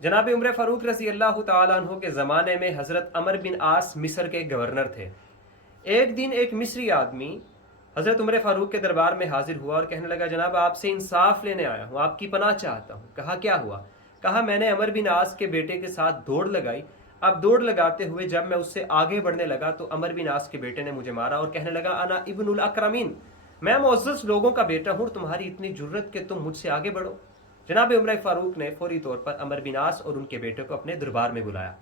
جناب عمر فاروق رضی اللہ تعالیٰ عنہ کے زمانے میں حضرت عمر بن عاص مصر کے گورنر تھے۔ ایک دن ایک مصری آدمی حضرت عمر فاروق کے دربار میں حاضر ہوا اور کہنے لگا جناب آپ سے انصاف لینے آیا ہوں، آپ کی پناہ چاہتا ہوں۔ کہا کیا ہوا؟ کہا میں نے عمر بن عاص کے بیٹے کے ساتھ دوڑ لگائی، اب دوڑ لگاتے ہوئے جب میں اس سے آگے بڑھنے لگا تو عمر بن عاص کے بیٹے نے مجھے مارا اور کہنے لگا انا ابن الاکرمین، میں معزز لوگوں کا بیٹا ہوں، تمہاری اتنی جرت کہ تم مجھ سے آگے بڑھو۔ جناب عمر فاروق نے فوری طور پر عمر بن عاص اور ان کے بیٹے کو اپنے دربار میں بلایا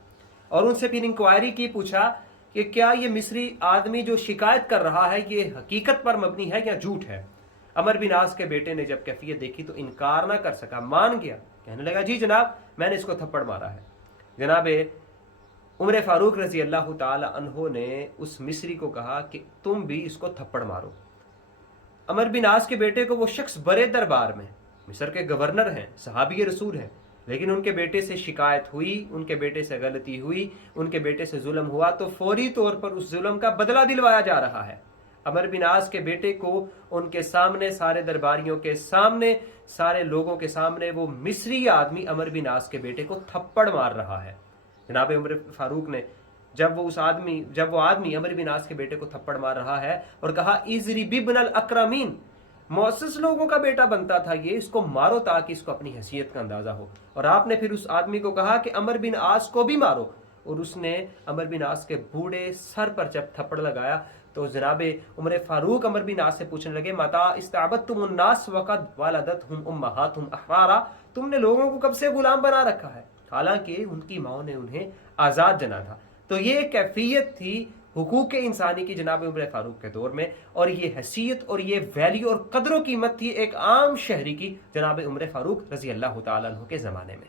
اور ان سے پھر انکوائری کی، پوچھا کہ کیا یہ مصری آدمی جو شکایت کر رہا ہے یہ حقیقت پر مبنی ہے یا جھوٹ ہے؟ عمر بن عاص کے بیٹے نے جب کیفیت دیکھی تو انکار نہ کر سکا، مان گیا، کہنے لگا جی جناب میں نے اس کو تھپڑ مارا ہے۔ جناب عمر فاروق رضی اللہ تعالی عنہ نے اس مصری کو کہا کہ تم بھی اس کو تھپڑ مارو۔ عمر بن عاص کے بیٹے کو وہ شخص برے دربار میں، مصر کے گورنر ہیں، صحابی رسول ہیں، لیکن ان کے بیٹے سے شکایت ہوئی، ان کے بیٹے سے غلطی ہوئی، ان کے بیٹے سے ظلم ہوا تو فوری طور پر اس ظلم کا بدلہ دلوایا جا رہا ہے۔ عمر بن عاص کے بیٹے کو ان کے سامنے، سارے درباریوں کے سامنے، سارے لوگوں کے سامنے وہ مصری آدمی عمر بن عاص کے بیٹے کو تھپڑ مار رہا ہے۔ جناب عمر فاروق نے جب وہ آدمی عمر بن عاص کے بیٹے کو تھپڑ مار رہا ہے اور کہا اضرب ابن الاکرمین، معزز لوگوں کا بیٹا بنتا تھا یہ، اس کو مارو تاکہ اس کو اپنی حیثیت کا اندازہ ہو، اور آپ نے پھر اس آدمی کو کہا کہ عمر بن عاص کو بھی مارو، اور اس نے عمر بن عاص کے بوڑھے سر پر جب تھپڑ لگایا تو جناب عمر فاروق عمر بن عاص سے پوچھنے لگے متا استعبدتم الناس وقد والدتهم امہاتهم احرارا، تم نے لوگوں کو کب سے غلام بنا رکھا ہے، حالانکہ ان کی ماں نے انہیں آزاد جنا تھا۔ تو یہ کیفیت تھی حقوق انسانی کی جناب عمر فاروق کے دور میں، اور یہ حیثیت اور یہ ویلیو اور قدر و قیمت تھی ایک عام شہری کی جناب عمر فاروق رضی اللہ تعالیٰ عنہ کے زمانے میں۔